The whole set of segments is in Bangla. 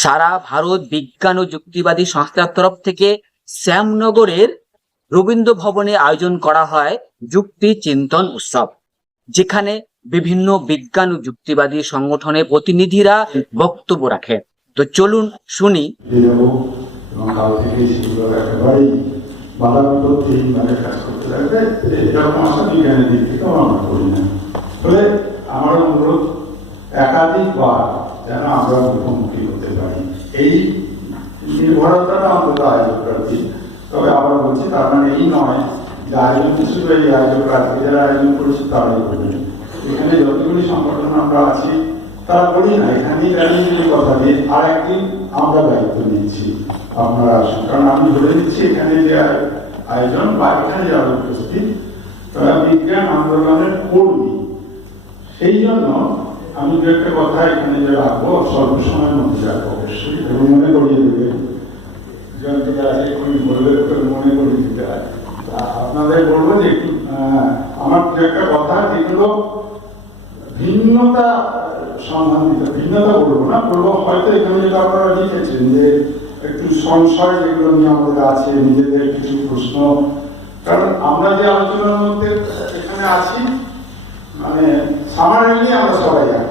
সারা ভারত বিজ্ঞান ও যুক্তিবাদী সংস্থার তরফ থেকে শ্যামনগরের রবীন্দ্র ভবনে আয়োজন করা হয় যুক্তি চিন্তন উৎসব, যেখানে বিভিন্ন বিজ্ঞান ও যুক্তিবাদী সংগঠনের প্রতিনিধিরা বক্তব্য রাখেন তো চলুন শুনি। একাধিকবার যেন আমরা এই নির্ভরতাটা অন্তত আয়োজকরা দিই তবে আবার বলছি, তার মানে এই নয় যে আয়োজন হিসেবে এই আয়োজকরা আজকে যারা আয়োজন করেছে তারাই করবেন এখানে যতগুলি সংগঠন আমরা আছি, তারা করি না, এখানেই দাঁড়িয়ে যদি কথা দিয়ে আর একদিন আমরা দায়িত্ব নিচ্ছি আপনারা আসুন। কারণ আমি ধরে নিচ্ছি, এখানে যে আয়োজন বা এখানে যারা উপস্থিত, তারা বিজ্ঞান আন্দোলনের কর্মী। সেই জন্য আমি দু একটা কথা এখানে যে রাখব স্বল্প সময়ের মধ্যে রাখব অবশ্যই, এবং মনে করিয়ে দেবে। জয়ন্তকে আছে এক্ষুনি বলবে মনে করিয়ে দিতে হয়। আপনাদের বলব যে আমার দু একটা কথা, যেগুলো ভিন্নতা সন্ধান দিতে, ভিন্নতা বলব না বলব হয়তো এখানে যেটা আপনারা লিখেছেন যে একটু সংশয় যেগুলো নিয়ে আমাদের আছে, নিজেদের কিছু প্রশ্ন। কারণ আমরা যে আলোচনার মধ্যে এখানে আছি মানে সামারিলি আমরা সবাই একমত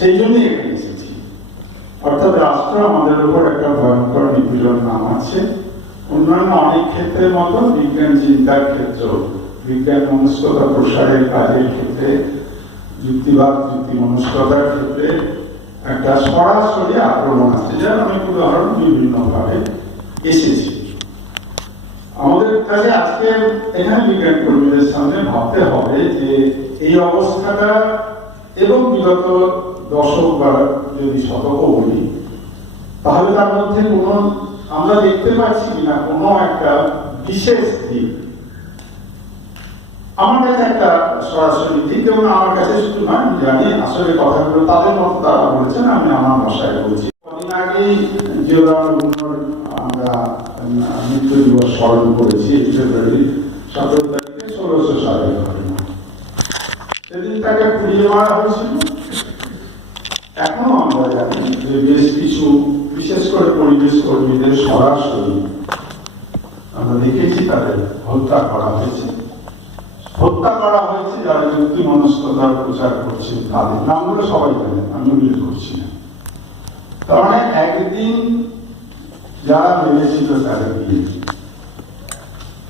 সেই জন্যই এখানে এসেছি। অর্থাৎ রাষ্ট্র আমাদের উপর একটা ভয়ঙ্কর নিপীড়ন নামাচ্ছে। অন্যান্য অনেক ক্ষেত্রের মতো বিজ্ঞান চিন্তার ক্ষেত্রেও। বিজ্ঞান মনস্কতা প্রসারের কাজের ক্ষেত্রে, যুক্তিবাদ, যুক্তি মনস্কতার ক্ষেত্রে একটা সরাসরি আক্রমণ আছে, যার অনেক উদাহরণ বিভিন্ন ভাবে এসেছে। আমাদের কাছে আজকে এখানে বিজ্ঞান কর্মীদের সামনে ভাবতে হবে যে এই অবস্থাটা এবং বিগত দশক বা যদি শতকও বলি, তাহলে তার মধ্যে কোনো আমরা দেখতে পাচ্ছি কিনা, কোনো একটা বিশেষ দিক। আমার কাছে একটা সরাসরি দিক, এবং আমার কাছে শুধু নয় জানি আসলে কথাগুলো তাদের মতো তারা বলেছেন, আমি আমার ভাষায় বলছি। কদিন আগেই জিওরাম আমরা মৃত্যু দিবস স্মরণ করেছি, ফেব্রুয়ারি সতেরো তারিখে, ষোলোশো সালের সেদিন তাকে পুড়িয়ে মারা হয়েছিল। এখনও আমরা জানি যে বেশ কিছু বিশেষ করে পরিবেশ কর্মীদের সরাসরি আমরা দেখেছি তাদের হত্যা করা হয়েছে। হত্যা করা হয়েছে যারা যুক্তি মনস্কতার প্রচার করছে তাদের। নামগুলো সবাই জানেন আমি উল্লেখ করছি না। তার মানে একদিন যারা মেরেছিল তাদের বিয়ে।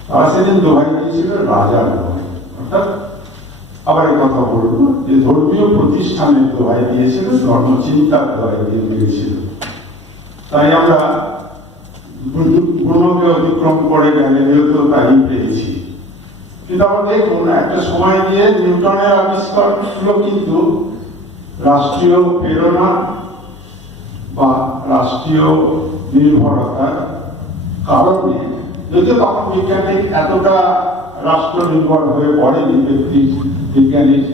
তারা সেদিন দোহাই দিয়েছিল রাজার দোহাই। অর্থাৎ আবার এই কথা বলব যে ধর্মীয় প্রতিষ্ঠানের দোহাই দিয়েছিল, ধর্মচিন্তার দোহাই দিয়ে দিয়েছিল। তাই আমরা ব্রহ্মকে অতিক্রম করে গ্যালিলিওতেও তাই পেয়েছি। কিন্তু আমরা দেখুন, একটা সময় দিয়ে নিউটনের আবিষ্কার ছিল, কিন্তু রাষ্ট্রীয় প্রেরণা বা রাষ্ট্রীয় নির্ভরতার কারণে, যদিও তখন বিজ্ঞানিক এতটা রাষ্ট্র নির্ভর হয়ে পড়েনি, ব্যক্তি বিজ্ঞানিক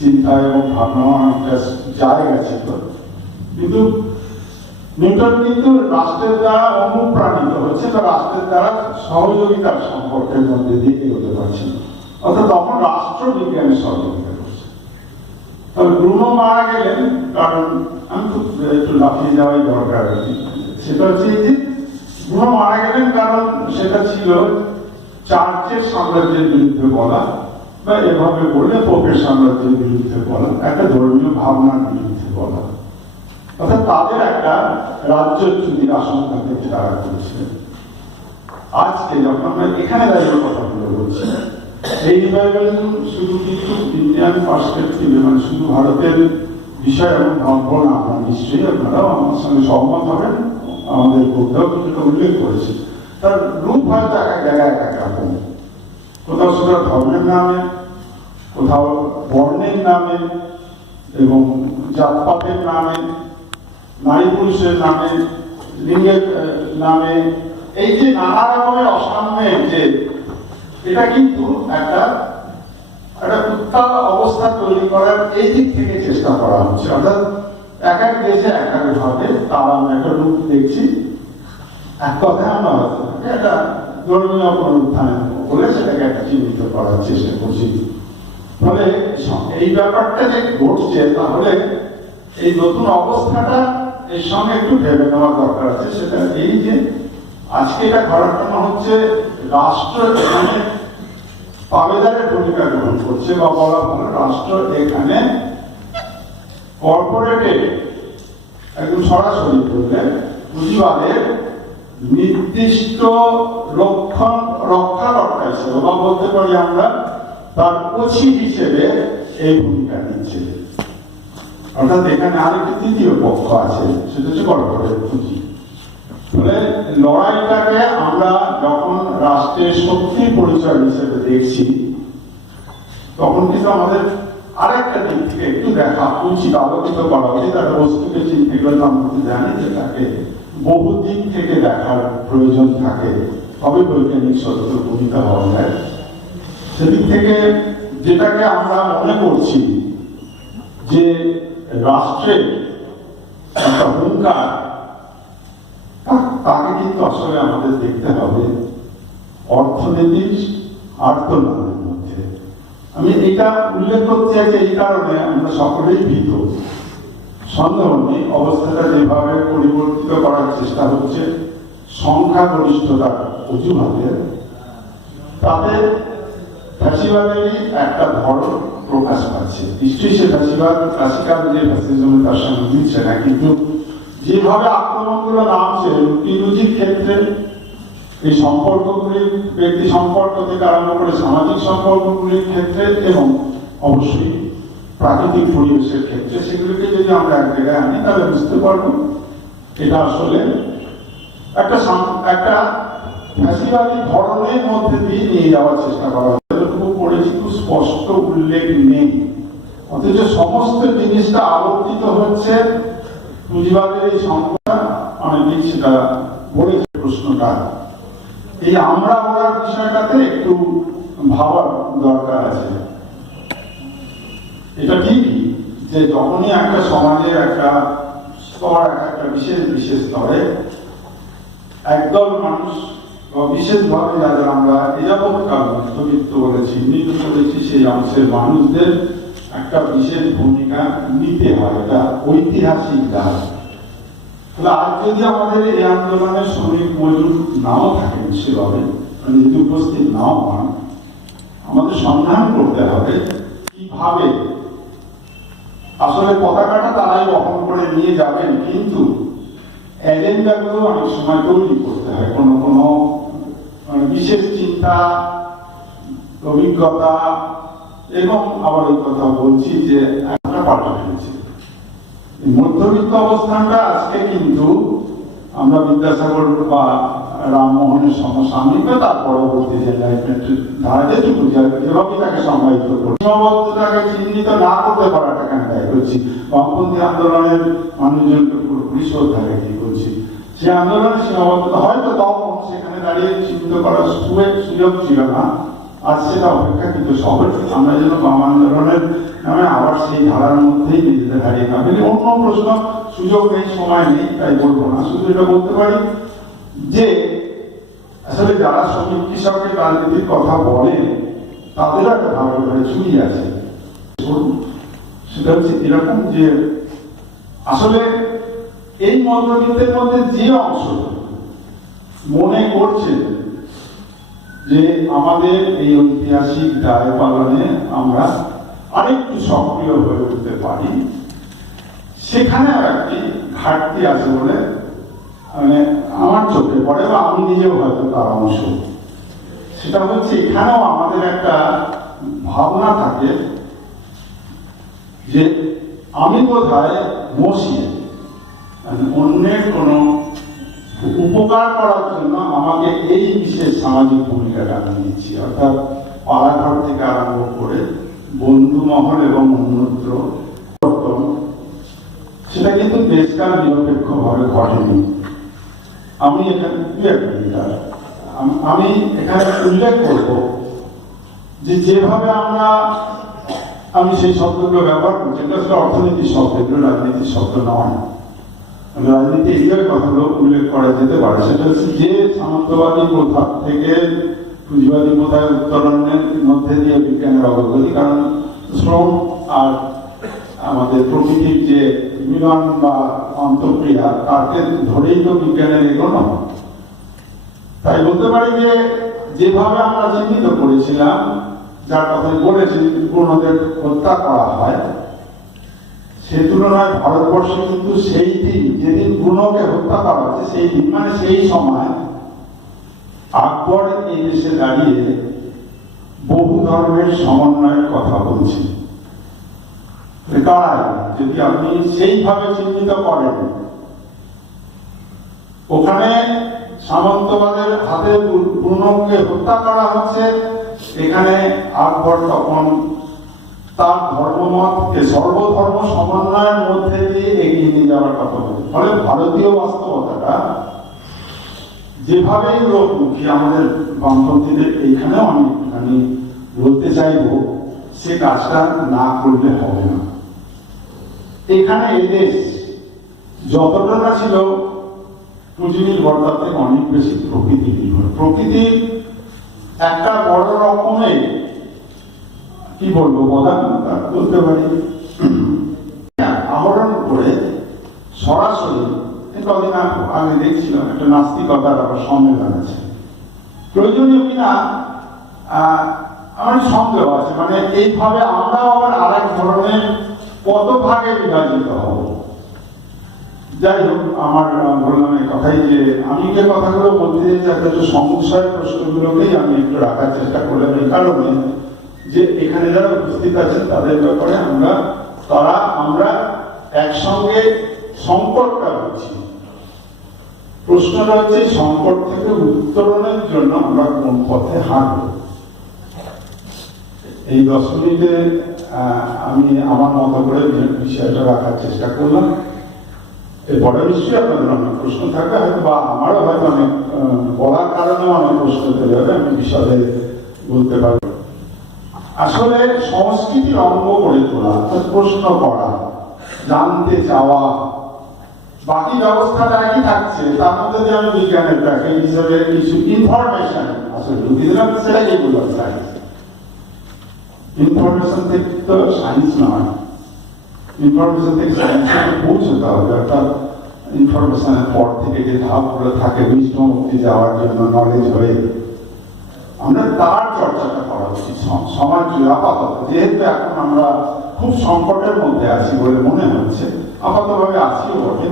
চিন্তা এবং ভাবনা অনেকটা জায়গা ছিল কিন্তু নিউটন কিন্তু রাষ্ট্রের দ্বারা অনুপ্রাণিত হচ্ছে বা রাষ্ট্রের দ্বারা সহযোগিতার সম্পর্কের মধ্যে দিয়ে এগোতে পারছেন অর্থাৎ তখন রাষ্ট্র বিজ্ঞানের সহযোগিতা করছে। তবে মারা গেলেন কারণ আমি খুব একটু লাফিয়ে যাওয়াই দরকার। সেটা হচ্ছে যে মারা গেলেন কারণ সেটা ছিল চার্চের সাম্রাজ্যের বিরুদ্ধে বলা বা এভাবে বললে পোপের সাম্রাজ্যের বিরুদ্ধে বলা, একটা ধর্মীয় ভাবনার বিরুদ্ধে বলা। অর্থাৎ তাদের একটা রাজ্যচ্যুতির আশঙ্কা থেকে তারা করেছিলেন। আজকে যখন আমরা এখানে দাঁড়িয়ে কথাগুলো বলছি, এই রিভাইভালিজম শুধু কিন্তু ইন্ডিয়ান পার্সপেক্টিভে মানে শুধু ভারতের বিষয় এবং না আমরা নিশ্চয়ই আপনারাও আমার সঙ্গে সহমত হবেন, আমাদের বক্তাও কিছুটা উল্লেখ করেছে। তার রূপ হয়তো এক এক জায়গায় এক এক রকম। কোথাও সেটা ধর্মের নামে, কোথাও বর্ণের নামে এবং জাতপাতের নামে, নারী পুরুষের নামে, লিঙ্গের নামে, এই যে নানা রকমের অসাম্যের যে, এটা কিন্তু একটা একটা উত্তাল অবস্থা তৈরি করার এই দিক থেকে চেষ্টা করা হচ্ছে। অর্থাৎ এক এক দেশে এক এক ভাবে তারা আমি একটা রূপ দেখছি। এক কথায় আমরা একটা ধর্মীয় পুনরুত্থান বলে সেটাকে একটা চিহ্নিত করার চেষ্টা করছি। ফলে এই ব্যাপারটা যে ঘটছে, তাহলে এই নতুন অবস্থাটা এর সঙ্গে একটু ভেবে নেওয়ার দরকার আছে। সেটা এই যে আজকে এটা ঘটানো হচ্ছে রাষ্ট্র এখানে পাবেদারের ভূমিকা গ্রহণ করছে বা বলা ভালো, রাষ্ট্র এখানে কর্পোরেটে একদম সরাসরি বললে, পুঁজিবাদের নির্দিষ্ট লক্ষণ রক্ষাকর্তা হিসেবে বা বলতে পারি আমরা তার কচি হিসেবে এই ভূমিকা নিচ্ছে। অর্থাৎ এখানে আরেকটি তৃতীয় পক্ষ আছে, সেটা হচ্ছে পুঁজি। লড়াইটাকে আমরা যখন রাষ্ট্রের শক্তির পরিচয় হিসেবে দেখছি, তখন কিন্তু আমাদের আরেকটা দিক থেকে একটু দেখা উচিত, আলোকিত করা উচিত। একটা বস্তুকে চিনতে তো আমরা জানি যে তাকে বহু দিক থেকে দেখার প্রয়োজন থাকে, তবে বৈজ্ঞানিক সত্য ভূমিকা যায়। সেদিক থেকে যেটাকে আমরা মনে করছি যে রাষ্ট্রের একটা হুঙ্কার তাকে কিন্তু আসলে আমাদের দেখতে হবে অর্থনীতির আর্তনাদের মধ্যে। আমি এটা উল্লেখ করতে চাইছি এই কারণে আমরা সকলেই ভীত। সন্দেহ অবস্থাটা যেভাবে পরিবর্তিত করার চেষ্টা হচ্ছে সংখ্যাগরিষ্ঠতার অজুহাতে তাতে ফ্যাসিবাদেরই একটা ধরন প্রকাশ পাচ্ছে। নিশ্চয়ই সে ফ্যাসিবাদ ক্লাসিক্যাল যে ফ্যাসিজম তার সঙ্গে মিলছে না, কিন্তু যেভাবে আক্রমণগুলো নামছে রুটিরুজির ক্ষেত্রে এই সম্পর্কগুলি, ব্যক্তি সম্পর্ক থেকে আরম্ভ করে সামাজিক সম্পর্কগুলির ক্ষেত্রে এবং অবশ্যই প্রাকৃতিক পরিবেশের ক্ষেত্রে সেগুলিকে যদি আমরা এক জায়গায় আনি, তাহলে বুঝতে পারব এটা আসলে একটা একটা ফ্যাসিবাদী ধরনের মধ্যে দিয়ে নিয়ে যাওয়ার চেষ্টা করা যতটুকু পড়েছি, খুব স্পষ্ট উল্লেখ নেই। অথচ সমস্ত জিনিসটা আবর্তিত হচ্ছে পুঁজিবাদের এই সংখ্যা অনেকেই সেটা বলেছে প্রশ্নটা। এই আমরা ওনার বিষয়টাতে একটু ভাবার দরকার আছে। এটা ঠিকই যে যখনই একটা সমাজের একটা স্তর, একটা বিশেষ বিশেষ স্তরে একদল মানুষ বা বিশেষভাবে যাদের আমরা নিরাপত্তা মধ্যবিত্ত বলে চিহ্নিত করেছি, সেই অংশের মানুষদের একটা বিশেষ ভূমিকা নিতে হয় এটা ঐতিহাসিক দায়। তাহলে আজ যদি আমাদের এই আন্দোলনের শ্রমিক মজুর নাও থাকেন সেভাবে যদি উপস্থিত নাও হন, আমাদের সন্ধান করতে হবে কীভাবে? আসলে পতাকাটা তারাই বহন করে নিয়ে যাবেন, কিন্তু এজেন্ডাগুলো অনেক সময় তৈরি করতে হয়। কোনো কোনো মানে বিশেষ চিন্তা, অভিজ্ঞতা, এবং আবার এই কথা বলছি যে একটা পাল্টা ফেলেছে। মধ্যবিত্ত অবস্থানটা আজকে কিন্তু আমরা বিদ্যাসাগর বা রামমোহনের সমসাময়িক তার পরবর্তী যে ধারা যেটুকু যেভাবে তাকে সংজ্ঞায়িত করছে সীমাবদ্ধতাকে চিহ্নিত না করতে পারাটা কেন দায়ী করছি? বামপন্থী আন্দোলনের মানুষজনকে পুরোপুরি শ্রদ্ধা রেখে করছি? সে আন্দোলনের সীমাবদ্ধতা হয়তো তখন সেখানে দাঁড়িয়ে চিহ্নিত করার সুযোগ- সুযোগ ছিল না। আজ সেটা অপেক্ষাকৃত সহজ। আমরা যেন বাম আন্দোলনের নামে আবার সেই ধারার মধ্যেই নিজেদের হারিয়ে না ফেলি। অন্য প্রশ্ন, সুযোগ নেই, সময় নেই, তাই বলব না। শুধু এটা বলতে পারি যে আসলে যারা শ্রমিক কৃষকের রাজনীতির কথা বলে তাদেরও একটা ভালো করে চুরি আছে। সেটা হচ্ছে এরকম যে, আসলে এই মধ্যবিত্তের মধ্যে যে অংশ মনে করছে যে আমাদের এই ঐতিহাসিক দায় পালনে আমরা আরেকটু সক্রিয় হয়ে উঠতে পারি, সেখানে একটি ঘাটতি আছে বলে মানে আমার চোখে পড়ে বা আমি নিজেও হয়তো তার অংশ। সেটা হচ্ছে এখানেও আমাদের একটা ভাবনা থাকে যে আমি বোধহয় মসিয়ে মানে অন্যের কোনো উপকার করার জন্য আমাকে এই বিশেষ সামাজিক ভূমিকাটা আমি নিচ্ছি। অর্থাৎ পাড়াঘর থেকে আরম্ভ করে বন্ধু মহল এবং অন্যত্র সেটা কিন্তু দেশকাল নিরপেক্ষ ভাবে ঘটেনি। আমি এখানে আমি এখানে উল্লেখ করব যে যেভাবে আমরা, আমি সেই শব্দগুলো ব্যবহার করছি এটা আসলে অর্থনীতির শব্দ, এগুলো রাজনীতির শব্দ নয়। রাজনীতি এরিয়ার কথাগুলো উল্লেখ করা যেতে পারে। সেটা হচ্ছে যে সামন্তবাদী প্রথা থেকে পুঁজিবাদী প্রথায় উত্তরণের মধ্যে দিয়ে বিজ্ঞানের অগ্রগতি, কারণ শ্রম আর আমাদের প্রকৃতির যে মিলন বা অন্তঃক্রিয়া তাকে ধরেই তো বিজ্ঞানের এগোনো তাই বলতে পারি যে, যেভাবে আমরা চিহ্নিত করেছিলাম, যার কথা বলেছি পূর্ণদের হত্যা করা হয়, সে তুলনায় ভারতবর্ষে কিন্তু সেই দিন, যেদিন ব্রুনোকে হত্যা করা হচ্ছে সেই দিন মানে সেই সময়, আকবর এই দেশে দাঁড়িয়ে বহু ধর্মের সমন্বয়ের কথা বলছি কারাই যদি আপনি সেইভাবে চিহ্নিত করেন, ওখানে সামন্তবাদের হাতে পূর্ণকে হত্যা করা হচ্ছে, এখানে আকবর তখন তার ধর্মমতকে সর্বধর্ম সমন্বয়ের মধ্যে দিয়ে এগিয়ে নিয়ে যাওয়ার কথা বলে। ফলে ভারতীয় বাস্তবতাটা যেভাবেই লোকমুখী আমাদের বামপন্থীদের আমি আমি বলতে চাইব, সে কাজটা না করলে হবে না। এখানে এদেশ যতটা ছিল পুঁজি নির্ভরতার থেকে অনেক বেশি প্রকৃতি নির্ভর। প্রকৃতির একটা বড় রকমের কি বলব প্রধানতা বলতে পারি। আহরণ করে সরাসরি, কদিন আগে দেখছিলাম একটা নাস্তিকতার আবার সম্মেলন আছে। প্রয়োজনীয় কিনা আমার সন্দেহ আছে। মানে এইভাবে আমরাও আবার আরেক ধরনের কত ভাগে বিভাজিত হব। যাই হোক, আমার বললাম কথাই যে আমি যে কথাগুলো বলতে চাইছি সমস্যার প্রশ্নগুলোকেই আমি একটু রাখার চেষ্টা করলাম এই কারণে যে এখানে যারা উপস্থিত আছেন, তাদের ব্যাপারে আমরা, তারা, আমরা একসঙ্গে সংকটটা হচ্ছি প্রশ্নটা হচ্ছে, সংকট থেকে উত্তরণের জন্য আমরা কোন পথে হাঁটব? এই দশ মিনিটে আমি আমার মতো করে বিষয়টা রাখার চেষ্টা করলাম। এরপরে নিশ্চয়ই আপনাদের অনেক প্রশ্ন থাকবে, হয়তো বা আমারও হয়তো অনেক বলার কারণেও অনেক প্রশ্ন তৈরি হবে আমি বিশদে বলতে পারব। আসলে সংস্কৃতির অঙ্গ করে তোলা, অর্থাৎ প্রশ্ন করা, জানতে চাওয়া, বাকি ব্যবস্থাটা একই থাকছে, তার মধ্যে দিয়ে আমি বিজ্ঞানের প্যাকেজ হিসেবে কিছু ইনফরমেশন আসলে ঢুকিয়ে দিলাম সেটাই বললাম ইনফরমেশন থেকে তো সায়েন্স নয়। ইনফরমেশন থেকে সায়েন্সে পৌঁছতে হবে অর্থাৎ ইনফরমেশনের পর থেকে যে ধাপগুলো থাকে উইজডম অব্দি যাওয়ার জন্য নলেজ হয়ে। আমরা তার চর্চাটা করা উচিত। সম- সমাজ আপাতত যেহেতু এখন আমরা খুব সংকটের মধ্যে আছি বলে মনে হচ্ছে আপাতভাবে আছিও বটে।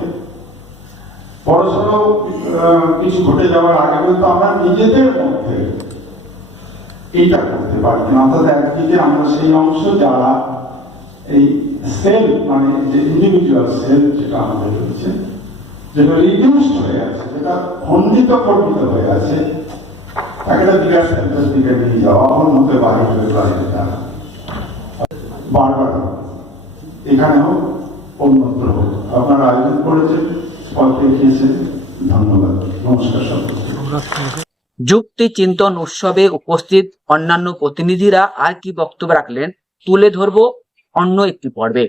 বড়সড় আহ, কিছু ঘটে যাওয়ার আগে কিন্তু আমরা নিজেদের মধ্যে এইটা করতে পারি। অর্থাৎ একদিকে আমরা সেই অংশ যারা এই সেল মানে যে ইন্ডিভিজুয়াল সেল যেটা আমাদের রয়েছে, যেটা রিডিউসড হয়ে আছে, যেটা খণ্ডিত খণ্ডিত হয়ে আছে, তাকে বিকাশ সেন্টার দিকে নিয়ে যাওয়া অন্যত বাইরে হয়ে যাওয়া বারবার। এখানে হোক অন্যত্র হোক আপনারা আয়োজন করেছেন পথ দেখিয়েছেন ধন্যবাদ। নমস্কার সকলকে যুক্তি চিন্তন উৎসবে উপস্থিত অন্যান্য প্রতিনিধিরা আর কি বক্তব্য রাখলেন তুলে ধরব অন্য একটি পর্বে।